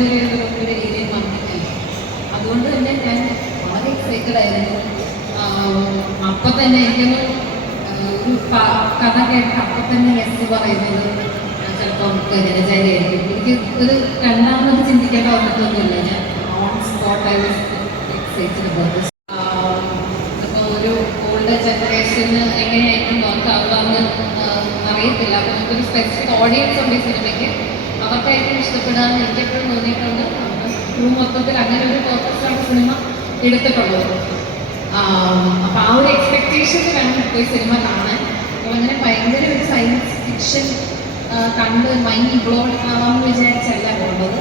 ഇതുവരെ ഒരു രീതിയിൽ വന്നിട്ടില്ല. അതുകൊണ്ട് തന്നെ ഞാൻ വളരെ എക്സൈറ്റഡ് ആയിരുന്നു. അപ്പം തന്നെ എനിക്കൊന്ന് ഒരു കഥ കേട്ട് അപ്പം തന്നെ യെസ് പറയുന്നത് ചിലപ്പോൾ ഗഗനചാരിയായിരിക്കും. എനിക്ക് ഒരു രണ്ടാമത് ചിന്തിക്കേണ്ട വന്നിട്ടൊന്നുമില്ല. ഞാൻ on spot I was excited about this. അപ്പോൾ ഒരു ഓൾഡ് ജനറേഷന് എങ്ങനെയായിരിക്കും നോക്കാവുകയെന്ന് അറിയത്തില്ല. അപ്പോൾ നമുക്കൊരു സ്പെസിഫിക് ഓഡിയൻസ് ഉണ്ട് ഈ സിനിമയ്ക്ക്. അവർക്കായിരിക്കും ഇഷ്ടപ്പെടാമെന്ന് എനിക്കെപ്പോഴും തോന്നിയിട്ടുണ്ട്. മൊത്തത്തിൽ അങ്ങനെ ഒരു പേർപ്പസാണ് സിനിമ എടുത്തിട്ടുള്ളത്. അപ്പോൾ ആ ഒരു എക്സ്പെക്റ്റേഷൻ വേണം ഇപ്പോൾ ഈ സിനിമ കാണാൻ. അപ്പോൾ അങ്ങനെ ഭയങ്കര ഒരു സയൻസ് ഫിക്ഷൻ കണ്ട് മൈൻഡ് ബ്ലോഡ് ആവാമെന്ന് വിചാരിച്ചല്ല പോകുന്നത്.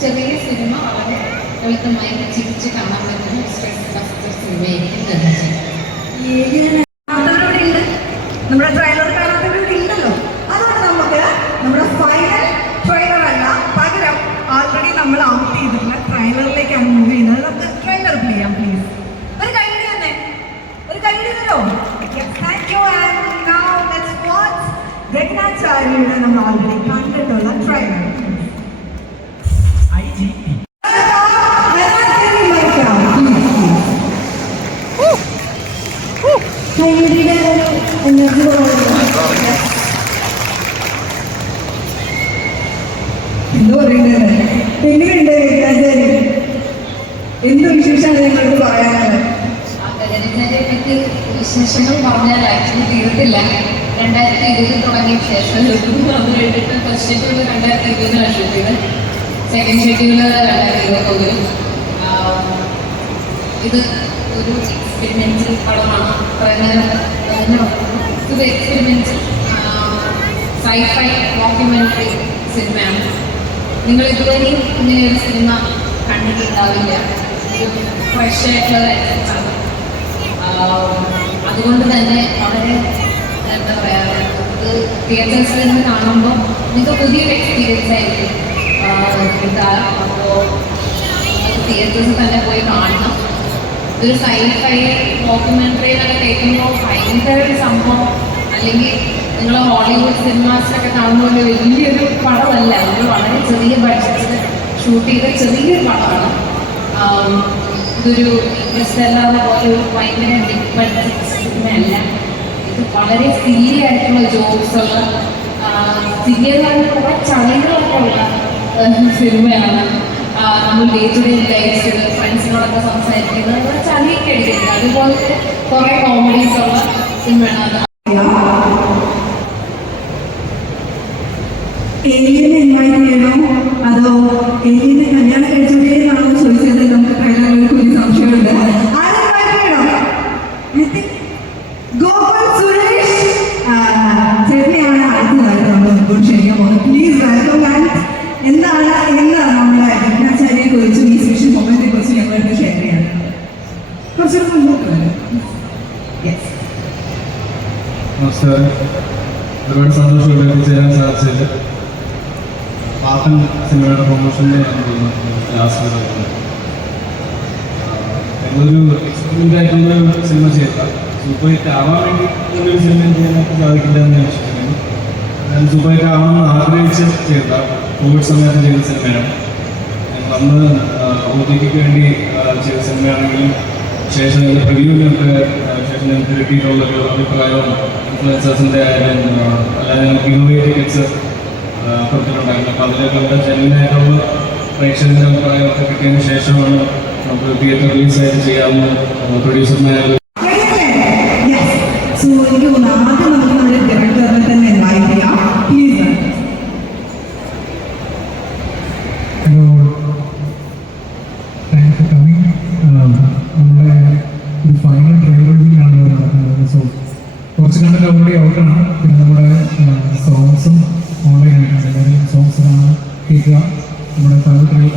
ചെറിയ സിനിമ വളരെ എളുപ്പമായി ചിരിച്ച് കാണാൻ പറ്റുന്ന സ്ട്രെസ് ബസ്റ്റർ സിനിമയായിരിക്കും നിർമ്മിച്ചത്. നമ്മുടെ ട്രെയിലർ കാണാത്തവരുടെ ഇല്ലല്ലോ. അതുകൊണ്ട് നമുക്ക് നമ്മുടെ ഫൈനൽ ട്രെയിലർ അല്ല, പകരം ഓൾറെഡി നമ്മൾ ഔട്ട് ചെയ്തിട്ടുള്ള ട്രെയിലറിലേക്കാണ് മൂവ് ചെയ്യുന്നത്. നമുക്ക് ട്രെയിലർ പ്ലേ ചെയ്യാം പ്ലീസ്. ഒരു കൈഡി തന്നെ, ഒരു കൈഡി തരോ? Thank you. And now let's watch ഗഗനാചാര്യയുടെ നമ്മൾ ഓൾറെഡി കണ്ടിട്ടുള്ള ട്രെയിലർ. എന്തോ പറയുന്നത് എങ്ങനെയുണ്ട് ഗഗനാചാരി? എന്ത് വിശേഷമാണ് നിങ്ങൾക്ക് പറയാനുള്ളത്? ഗഗനാചാരിയെ പറ്റി വിശേഷങ്ങൾ പറഞ്ഞാൽ ആക്ച്വലി തീരത്തില്ല. 2020 തുടങ്ങിയ ശേഷം അത് കഴിഞ്ഞിട്ട് ഫസ്റ്റ് ഷെഡ്യൂൾ 2020 ഷൂട്ട് ചെയ്ത്, സെക്കൻഡ് ഷെഡ്യൂൾ 2021. ഇത് ഒരു എക്സ്പെരിമെന്റൽ പടമാണ്. ഇത് എക്സ്പെരിമെന്റൽ സൈഫൈ ഡോക്യുമെന്ററി സിനിമയാണ്. നിങ്ങൾ ഇതുവരെയും ഇങ്ങനെ ഒരു സിനിമ കണ്ടിട്ടുണ്ടാവില്ല. ഒരു ഫ്രഷ് ആയിട്ടുള്ള എക്സ്പെരിമെന്റാണ്. അതുകൊണ്ട് തന്നെ വളരെ എന്താ പറയുക, ഇത് തിയേറ്റേഴ്സിൽ നിന്ന് കാണുമ്പോൾ നിങ്ങൾക്ക് പുതിയൊരു എക്സ്പീരിയൻസ് ആയിരിക്കും. അപ്പോൾ തിയേറ്റേഴ്സിൽ തന്നെ പോയി കാണണം. ഇതൊരു സൈഫൈ ഡോക്യുമെന്ററി എന്നൊക്കെ കേൾക്കുമ്പോൾ ഭയങ്കര ഒരു സംഭവം, അല്ലെങ്കിൽ നിങ്ങൾ ഹോളിവുഡ് സിനിമാസിലൊക്കെ കാണുമ്പോൾ വലിയൊരു പടമല്ല. നമ്മൾ വളരെ ചെറിയ ബഡ്ജറ്റിൽ ഷൂട്ട് ചെയ്ത ചെറിയൊരു പടമാണ്. ഇതൊരു ഇൻട്രസ്റ്റെല്ലാതെ പോലെ ഒരു ഭയങ്കര ബിഗ് ബഡ്ജറ്റ് സിനിമയല്ല. ഇത് വളരെ സില്ലി ആയിട്ടുള്ള ജോക്സ് ഉള്ള, സില്ലിയതായിട്ട് കുറേ ചളികളൊക്കെ ഉള്ള സിനിമയാണ്. നമ്മൾ ഡേ ടു ഡേ ലൈഫിൽ ഫ്രണ്ട്സിനോടൊക്കെ സംസാരിക്കുന്നത് അതുപോലെ ചളിയൊക്കെ അടിക്കുന്നത് അതുപോലത്തെ കുറേ കോമഡീസ് ഉള്ള സിനിമയാണ്. ഏലിയനെ ഇൻവൈറ്റ് ചെയ്യണോ അതോ ഏലിയനെ കല്യാണം കഴിച്ചോണ്ടേന്നാണോ ചോദിച്ചത്? നമുക്ക് ട്രെയിലറിൽ ഒരു സംശയമുണ്ട്. ഗോകുൽ സുരേഷ് ചേട്ടനെയാണ് അടുത്തതായിട്ട് നമ്മൾ മുൻകൂർ ക്ഷണിക്കാൻ പോകുന്നത്. Please welcome. ആൻഡ് എന്താണ് നമ്മുടെ ഗഗനാചാര്യയെ കുറിച്ചും ഈ സ്പെഷ്യൽ മൊമെന്റിനെ കുറിച്ച് ഞങ്ങൾക്ക് ഷെയർ ചെയ്യാൻ കുറച്ചൊരു മുൻപോട്ട് വരും. നമസ്കാരം. ഒരുപാട് സന്തോഷമുണ്ട് ചേരാൻ സാധിച്ചത്. പാപ്പൻ സിനിമയുടെ പ്രൊമോഷനിൽ ലാസ്റ്റ് എന്നൊരു എക്സ്പെരിമെൻ്റ് ആയിട്ടുള്ള സിനിമ ചെയ്ത സൂപ്പർ ഹിറ്റ് ആവാൻ വേണ്ടി നല്ലൊരു സിനിമ ചെയ്യാനായിട്ട് സാധിക്കില്ല എന്ന് ഞാൻ വിശ്വസിക്കുന്നു. ഞാൻ സൂപ്പർ ഹിറ്റ് ആവണമെന്ന് ആഗ്രഹിച്ച് ചെയ്ത കോവിഡ് സമയത്ത് ചെയ്ത സിനിമയാണ്. ഞങ്ങൾ അന്ന് OTTക്ക് വേണ്ടി ചെയ്ത സിനിമയാണെങ്കിലും ശേഷം ഞങ്ങളുടെ പ്രിവ്യൂവിനൊക്കെ ശേഷം ഞങ്ങൾക്ക് കിട്ടിയിട്ടുള്ളൊരു അഭിപ്രായവും ഇൻഫ്ലുവൻസേഴ്സിൻ്റെ ആയാലും അല്ലാതെ ഞങ്ങൾക്ക് ഇന്നോവേറ്റ് ടിക്കറ്റ്സ് കൊടുത്തിട്ടുണ്ടായിരുന്നു. അപ്പോൾ അതിലൊക്കെ അവിടെ ജെന്യുനായിട്ടുള്ള പ്രേക്ഷകരുടെ അഭിപ്രായമൊക്കെ കിട്ടിയതിന് ശേഷമാണ് നമുക്ക് തിയേറ്റർ റിലീസായിട്ട് ചെയ്യാമെന്ന് പ്രൊഡ്യൂസർമാരും ഫൈനൽ ട്രെയിലറിലാണ് നടക്കുന്നത്. സോ കുറച്ച് കണ്ടിട്ട് ഓൾറെഡി ഔട്ടാണ്. പിന്നെ നമ്മുടെ സോങ്സും ഓൺലൈൻ ആയിട്ടാണ്. എല്ലാവരും സോങ്സ് കാണാൻ കേൾക്കുക. നമ്മുടെ ഫൈനൽ ട്രെയിലർ